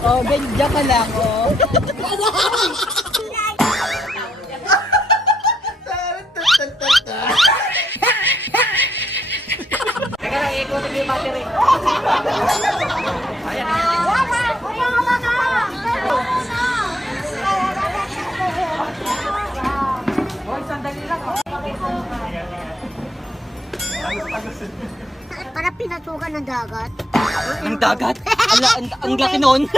Oh, ganyan ka lang, oh. Teka lang, ikutin yung battery. Ayan. Boy, sandali lang, oh. Para pinasukan ng dagat. Ang dagat? Ang laki nun.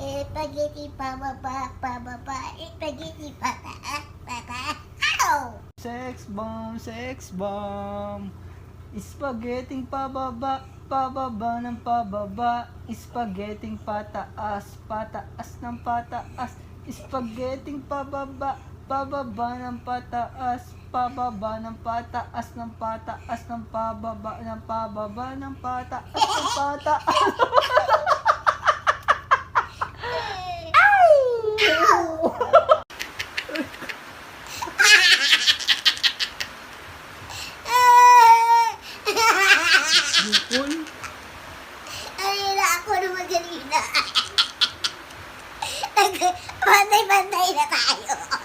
Spaghetti pababa, pababa. Spaghetti pataas, pataas. Ow! Sex bomb. Spaghetti pababa, pababa ng pababa. Spaghetti pataas, pataas ng pataas. Spaghetti pababa, pababa ng pataas. Pababa ng pataas ng pataas ng pababa ng pababa ng pataas ng pataas. Bukol. Ay, na ako naman kanina. Bantay-bantay na tayo.